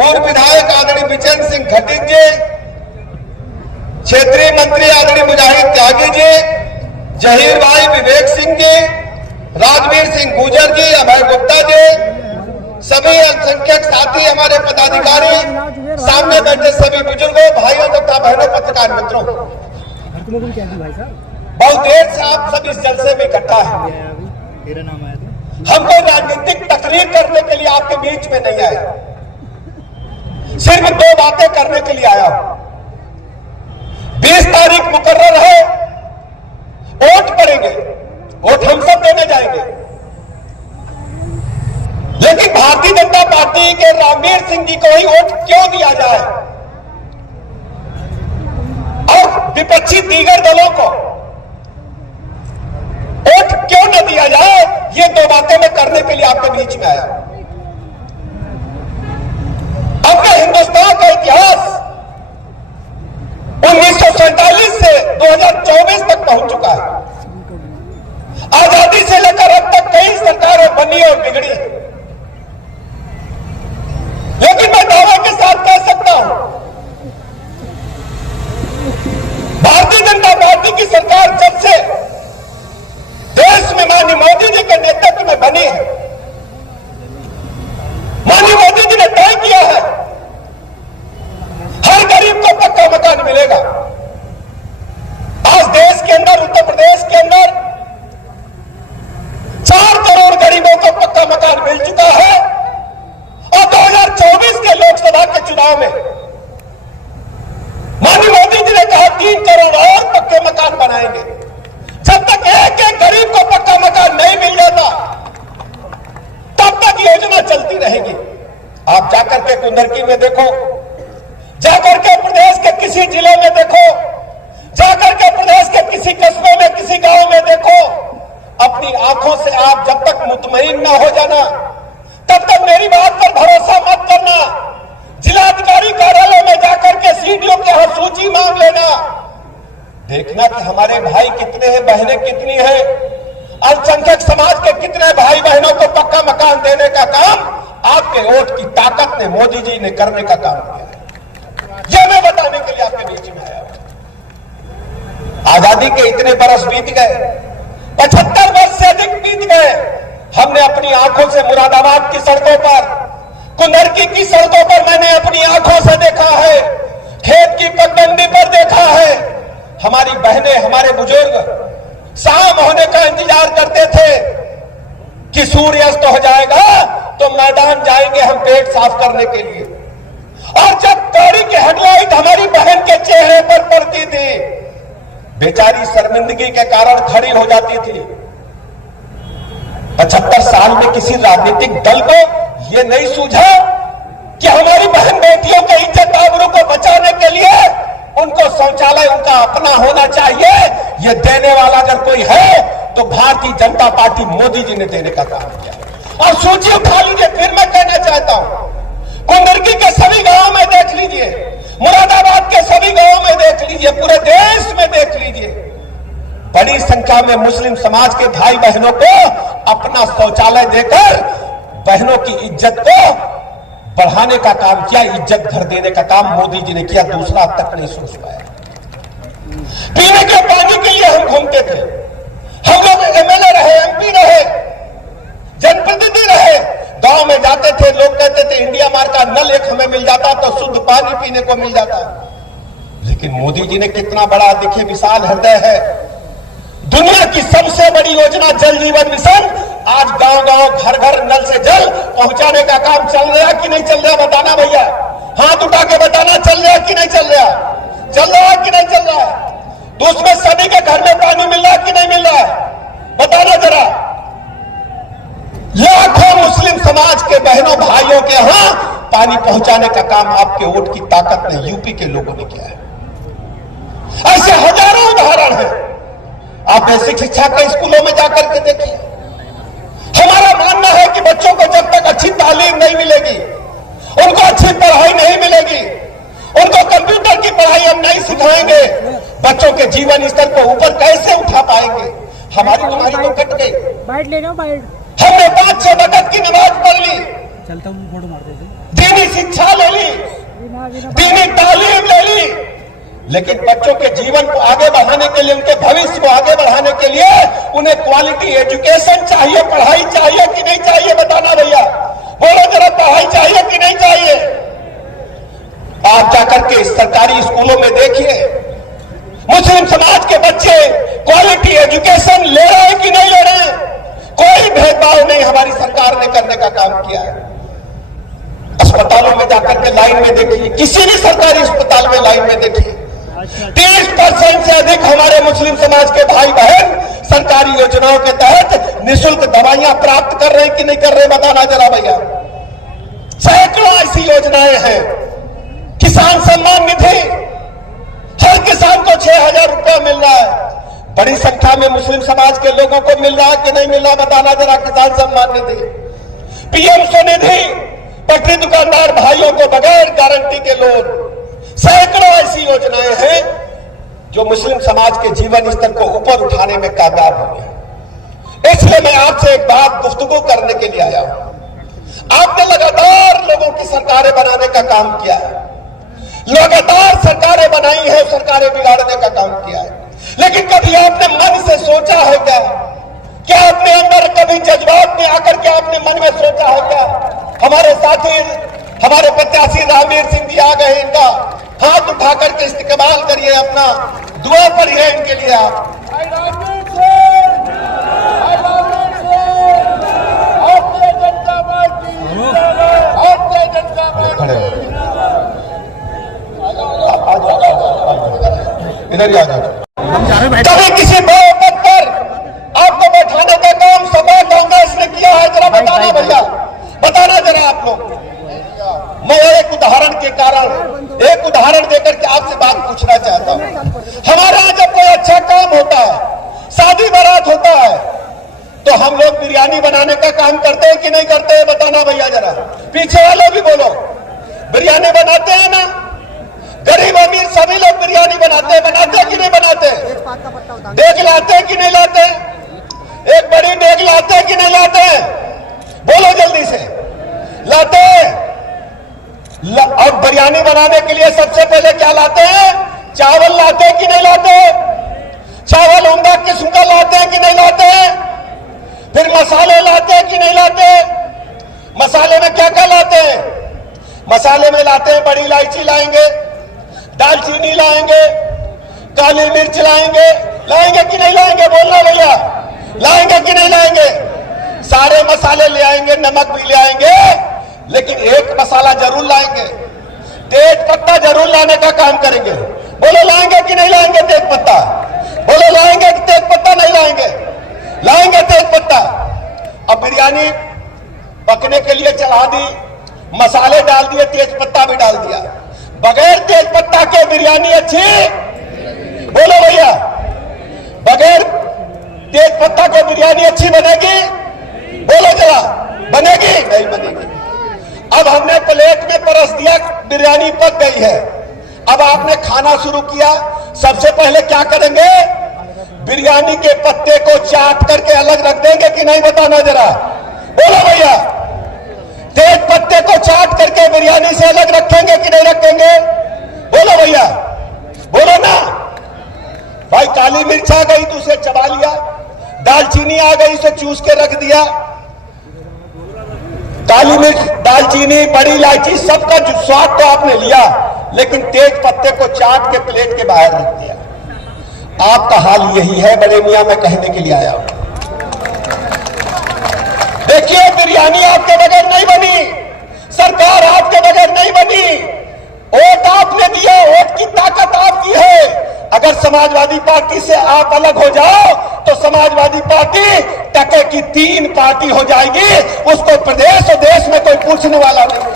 पूर्व विधायक आदरणीय विजेंद्र सिंह खटीक जी, क्षेत्रीय मंत्री आदरणीय मुजाहिद त्यागी जी, जहीर भाई विवेक सिंह जी, राजवीर सिंह गुजर जी, अभय गुप्ता जी, सभी अल्पसंख्यक साथी, हमारे पदाधिकारी, सामने बैठे सभी बुजुर्गों, भाइयों तथा बहनों, पत्रकार मित्रों, बहुत देर से आप सब इस जलसे में इकट्ठा है। हम कोई राजनीतिक तकरीर करने के लिए आपके बीच में नहीं आए, सिर्फ दो बातें करने के लिए आया हूं। 20 तारीख मुकर्रर है, वोट पड़ेंगे, वोट हम सब देने जाएंगे, लेकिन भारतीय जनता पार्टी के रामवीर सिंह जी को ही वोट क्यों दिया जाए और विपक्षी दीगर दलों को वोट क्यों न दिया जाए, ये दो बातें मैं करने के लिए आपके बीच में आया। अपने हिंदुस्तान का इतिहास 1947 से 2024 तक पहुंच चुका है। आजादी से लेकर अब तक कई सरकारें बनी और बिगड़ी, लेकिन मैं दावा के साथ कह सकता हूं, भारतीय जनता पार्टी की सरकार जब से देश में माननीय मोदी जी के नेतृत्व में बनी है, माननीय मोदी जी ने तय किया है हर गरीब को पक्का मकान मिलेगा। आज देश के अंदर, उत्तर प्रदेश के अंदर 4 करोड़ गरीबों को पक्का मकान मिल चुका है और 2024 के लोकसभा के चुनाव में माननीय मोदी जी ने कहा 3 करोड़ और पक्के मकान बनाएंगे। जब तक एक एक गरीब को पक्का मकान नहीं मिल जाता, तब तक योजना चलती रहेगी। आप जाकर के कुंदरकी में देखो, जाकर के प्रदेश के किसी जिले में देखो, जाकर के प्रदेश के किसी कस्बे में, किसी गांव में देखो, अपनी आंखों से आप जब तक मुतमईन ना हो जाना, तब तक मेरी बात पर भरोसा मत करना। जिलाधिकारी कार्यालय में जाकर के सीडीओ के यहां सूची मांग लेना, देखना कि हमारे भाई कितने हैं, बहनें कितनी हैं, अल्पसंख्यक समाज के कितने भाई बहनों को पक्का मकान देने का काम आपके वोट की ताकत ने, मोदी जी ने करने का काम किया है। यह मैं बताने के लिए आपके बीच में आया। आजादी के इतने बरस बीत गए, 75 वर्ष से अधिक बीत गए, हमने अपनी आंखों से मुरादाबाद की सड़कों पर, कुंदरकी की सड़कों पर मैंने अपनी आंखों से देखा है, खेत की पगडंडी पर देखा है। हमारी बहनें, हमारे बुजुर्ग शाम होने का इंतजार करते थे कि सूर्यास्त हो जाएगा तो मैदान जाएंगे हम पेट साफ करने के लिए, और जब गाड़ी की हेडलाइट हमारी बहन के चेहरे पर पड़ती थी, बेचारी शर्मिंदगी के कारण खड़ी हो जाती थी। 75 साल में किसी राजनीतिक दल को यह नहीं सूझा कि हमारी बहन बेटियों के इज्जत आबरू को बचाने के लिए उनको शौचालय उनका अपना होना चाहिए। ये देने वाला अगर कोई है तो भारतीय जनता पार्टी मोदी जी ने देने का काम किया। और सूची उठा लीजिए, फिर मैं कहना चाहता हूं, कुंदरकी के सभी गांव में देख लीजिए, मुरादाबाद के सभी गांव में देख लीजिए, पूरे देश में देख लीजिए, बड़ी संख्या में मुस्लिम समाज के भाई बहनों को अपना शौचालय देकर बहनों की इज्जत को बढ़ाने का काम किया, इज्जत घर देने का काम मोदी जी ने किया। दूसरा अब तक नहीं सोच पाया। पीने के पानी के लिए हम घूमते थे, हम लोग एमएलए रहे, एमपी रहे, जनप्रतिनिधि रहे, गांव में जाते थे, लोग कहते थे इंडिया मार का नल एक हमें मिल जाता तो शुद्ध पानी पीने को मिल जाता। लेकिन मोदी जी ने कितना बड़ा, देखिए, विशाल हृदय है। दुनिया की सबसे बड़ी योजना जल जीवन मिशन, आज गांव गांव, घर घर नल से जल पहुंचाने का काम चल रहा कि नहीं चल रहा, बताना भैया, हाथ उठा के बताना, चल रहा कि नहीं चल रहा, चल रहा कि नहीं चल रहा। तो उसमें सभी के घर में पानी मिल रहा कि नहीं मिल रहा है, बताना जरा। लाखों मुस्लिम समाज के बहनों भाइयों के यहां पानी पहुंचाने का काम आपके वोट की ताकत ने, यूपी के लोगों ने किया है। ऐसे हजारों उदाहरण हैं। आप बेसिक शिक्षा के स्कूलों में जाकर के देखिए। हमारा मानना है कि बच्चों को जब तक अच्छी तालीम नहीं मिलेगी, उनको अच्छी पढ़ाई नहीं मिलेगी, उनको कंप्यूटर की पढ़ाई हम नहीं सिखाएंगे, बच्चों के जीवन स्तर को ऊपर कैसे उठा पाएंगे। हमारी तुम्हारी तो कट गई। बाइट ले जाओ, बाइट। हमने 5 वक्त की नमाज पढ़ ली, चलता हूँ, फोटो मार देते। दीनी शिक्षा ले ली, दीनी तालीम ले ली, लेकिन बच्चों के जीवन को आगे बढ़ाने के लिए, उनके भविष्य को आगे बढ़ाने के लिए उन्हें क्वालिटी एजुकेशन चाहिए, पढ़ाई चाहिए कि नहीं चाहिए, बताना भैया, बोलो जरा, पढ़ाई चाहिए कि नहीं चाहिए? आप जाकर के सरकारी स्कूलों में देखिए, मुस्लिम समाज के बच्चे क्वालिटी एजुकेशन ले रहे हैं कि नहीं ले रहे हैं? कोई भेदभाव नहीं हमारी सरकार ने करने का काम किया है। अस्पतालों में जाकर के लाइन में देखिए, किसी भी सरकारी अस्पताल में लाइन में देखिए, 30% से अधिक हमारे मुस्लिम समाज के भाई बहन सरकारी योजनाओं के तहत निःशुल्क दवाइयां प्राप्त कर रहे हैं कि नहीं कर रहे, बताना जरा भैया। सैकड़ों ऐसी योजनाएं हैं। किसान सम्मान निधि, हर किसान को 6,000 रुपया मिल रहा है। बड़ी संख्या में मुस्लिम समाज के लोगों को मिल रहा है कि नहीं मिल रहा, बताना जरा। किसान सम्मान निधि, पीएम स्वनिधि, पटरी दुकानदार भाइयों को बगैर गारंटी के लोन, सैकड़ों ऐसी योजनाएं हैं जो मुस्लिम समाज के जीवन स्तर को ऊपर उठाने में कामयाब हो गए। इसलिए मैं आपसे एक बात गुफ्तगू करने के लिए आया हूं। आपने लगातार लोगों की सरकारें बनाने का काम किया है, लगातार सरकारें बनाई है, सरकारें बिगाड़ने का काम किया है, लेकिन कभी आपने मन से सोचा है क्या? क्या अपने अंदर कभी जज्बात में आकर के आपने मन में सोचा है क्या? हमारे साथी, हमारे प्रत्याशी रामवीर सिंह जी आ गए, इनका हाथ उठा करके इस्तेमाल करिए, अपना दुआ करिए इनके लिए। आप इधर ही आ जाओ। कभी किसी बड़े पद पर आपको बैठाने का काम सपा कांग्रेस ने किया है? जरा बताना भैया, बताना जरा आप लोग। मैं एक उदाहरण के कारण, एक उदाहरण देकर के आपसे बात पूछना चाहता हूं। हमारे यहाँ जब कोई अच्छा काम होता है, शादी बारात होता है, तो हम लोग बिरयानी बनाने का काम करते हैं कि नहीं करते हैं, बताना भैया जरा। पीछे वाले भी बोलो, बिरयानी बनाते हैं ना? गरीब अमीर सभी लोग बिरयानी बनाते हैं कि नहीं बनाते? देग लाते हैं कि नहीं लाते? एक बड़ी देग लाते हैं कि नहीं लाते? बोलो जल्दी से, लाते हैं। और बिरयानी बनाने के लिए सबसे पहले क्या लाते हैं? चावल लाते हैं कि नहीं लाते? चावल उम्दा किस्म का लाते हैं कि नहीं लाते? फिर मसाले लाते हैं कि नहीं लाते? मसाले में क्या क्या लाते हैं? मसाले में लाते हैं, बड़ी इलायची लाएंगे, दालचीनी लाएंगे, काली मिर्च लाएंगे, लाएंगे कि नहीं लाएंगे? बोलना भैया, लाएंगे कि नहीं लाएंगे? सारे मसाले ले आएंगे, नमक भी ले आएंगे, लेकिन एक मसाला जरूर लाएंगे, तेज पत्ता जरूर लाने का काम करेंगे। बोलो लाएंगे कि नहीं लाएंगे तेज पत्ता? बोलो लाएंगे कि तेज पत्ता नहीं लाएंगे? लाएंगे तेज पत्ता। अब बिरयानी पकने के लिए चढ़ा दी, मसाले डाल दिए, तेज पत्ता भी डाल दिया। बगैर तेज पत्ता के बिरयानी अच्छी? बोलो भैया, बगैर तेज पत्ता के बिरयानी अच्छी बनेगी? बोलो जरा, बनेगी? नहीं बनेगी। अब हमने प्लेट में परस दिया, बिरयानी पक गई है। अब आपने खाना शुरू किया, सबसे पहले क्या करेंगे? बिरयानी के पत्ते को चाट करके अलग रख देंगे कि नहीं, बताना जरा। बोलो भैया, तेज पत्ते को चाट करके बिरयानी से अलग रखेंगे कि नहीं रखेंगे? बोलो भैया, बोलो ना भाई। काली मिर्च आ गई तो उसे चबा लिया, दालचीनी आ गई उसे चूस के रख दिया। काली मिर्च, दालचीनी, बड़ी इलायची, सबका जो स्वाद तो आपने लिया, लेकिन तेज पत्ते को चाट के प्लेट के बाहर रख दिया। आपका हाल यही है बड़े मियां, मैं कहने के लिए आया हूं। देखिए, बिरयानी आपके बगैर नहीं बनी, सरकार आपके बगैर नहीं बनी। वोट आपने दिया, वोट की ताकत आपकी है। अगर समाजवादी पार्टी से आप अलग हो जाओ तो समाजवादी पार्टी टके की 3 पार्टी हो जाएगी। उसको प्रदेश और देश में कोई पूछने वाला नहीं है,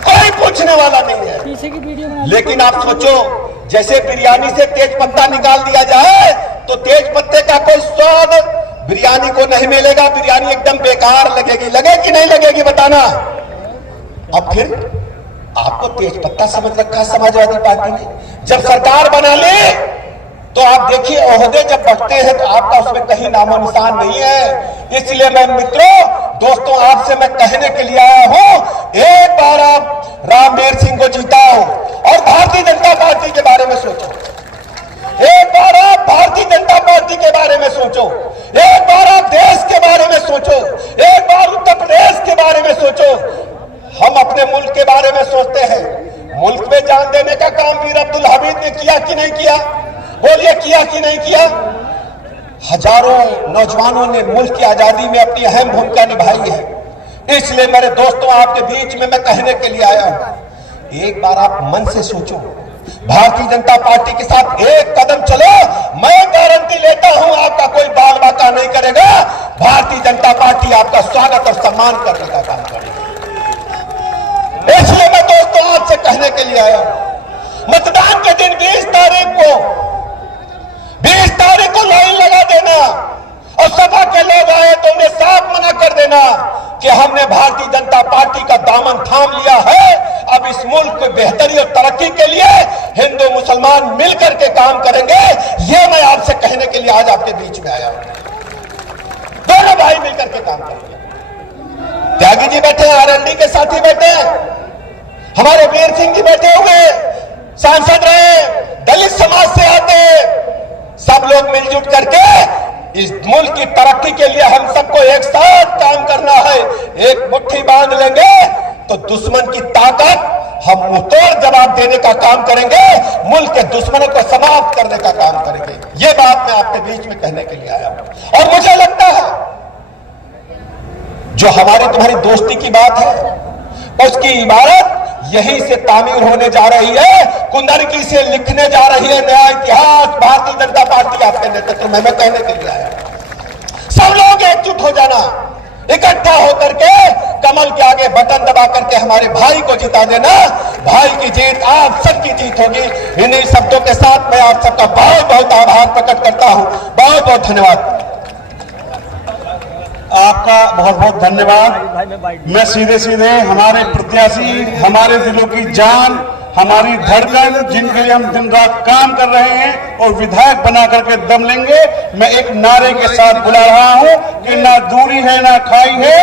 कोई पूछने वाला नहीं है। लेकिन आप सोचो, जैसे बिरयानी से तेज पत्ता निकाल दिया जाए तो तेज पत्ते का कोई स्वाद बिरयानी को नहीं मिलेगा, बिरयानी एकदम बेकार लगेगी। लगे कि नहीं लगेगी, बताना। अब फिर आपको तेज पत्ता समझ रखा है समाजवादी पार्टी ने। जब सरकार बना ले तो आप देखिए, ओहदे जब बढ़ते हैं तो आपका उसमें कहीं नामो निशान नहीं है। इसलिए मैं मित्रों दोस्तों आपसे मैं कहने के लिए आया हूं, एक बार आप रामवीर सिंह को जिताओ और भारतीय जनता पार्टी के बारे में सोचो। एक बार आप भारतीय जनता पार्टी के बारे में सोचो, एक बार आप देश के बारे में सोचो, एक बार उत्तर प्रदेश के बारे में सोचो। हम अपने मुल्क के बारे में सोचते हैं, मुल्क में जान देने का काम वीर अब्दुल हमीद ने किया कि नहीं किया? बोलिए, किया कि नहीं किया? हजारों नौजवानों ने मुल्क की आजादी में अपनी अहम भूमिका निभाई है। इसलिए मेरे दोस्तों आपके बीच में मैं कहने के लिए आया हूं, एक बार आप मन से सोचो, भारतीय जनता पार्टी के साथ एक कदम चलो। मैं गारंटी लेता हूं आपका कोई बाल बाका नहीं करेगा। भारतीय जनता पार्टी आपका स्वागत और सम्मान करने का काम करेगी। इसलिए मैं दोस्तों आपसे कहने के लिए आया हूं, मतदान के दिन 20 तारीख को लाइन लगा देना और सभा के लोग आए तो उन्हें साफ मना कर देना कि हमने भारतीय जनता पार्टी का दामन थाम लिया है। अब इस मुल्क की बेहतरी और तरक्की के लिए हिंदू मुसलमान मिलकर के काम करेंगे। यह मैं आपसे कहने के लिए आज आपके बीच में आया हूं। दोनों भाई मिलकर के काम करेंगे। त्यागी जी बैठे हैं, आरएलडी के साथी बैठे हैं, हमारे वीर सिंह जी बैठे हुए सांसद रहे, दलित समाज से आते, सब लोग मिलजुल करके इस मुल्क की तरक्की के लिए हम सबको एक साथ काम करना है। एक मुट्ठी बांध लेंगे तो दुश्मन की ताकत हम मुंहतोड़ जवाब देने का काम करेंगे, मुल्क के दुश्मनों को समाप्त करने का काम करेंगे। ये बात मैं आपके बीच में कहने के लिए आया हूं। और मुझे लगता है जो हमारी तुम्हारी दोस्ती की बात है उसकी इबारत यहीं से तामीर होने जा रही है, कुंदरकी से लिखने जा रही है नया इतिहास। भारतीय जनता पार्टी आपके नेतृत्व में मैं कहने के लिए आया, सब लोग एकजुट हो जाना, इकट्ठा होकर के कमल के आगे बटन दबा करके हमारे भाई को जिता देना। भाई की जीत आप सबकी जीत होगी। इन्हीं शब्दों के साथ मैं आप सबका बहुत बहुत आभार प्रकट करता हूं। बहुत बहुत धन्यवाद। आपका बहुत बहुत धन्यवाद। मैं सीधे सीधे हमारे प्रत्याशी, हमारे दिलों की जान, हमारी धड़कन, जिनके लिए हम दिन रात काम कर रहे हैं और विधायक बना करके दम लेंगे, मैं एक नारे के साथ बुला रहा हूं कि ना दूरी है ना खाई है,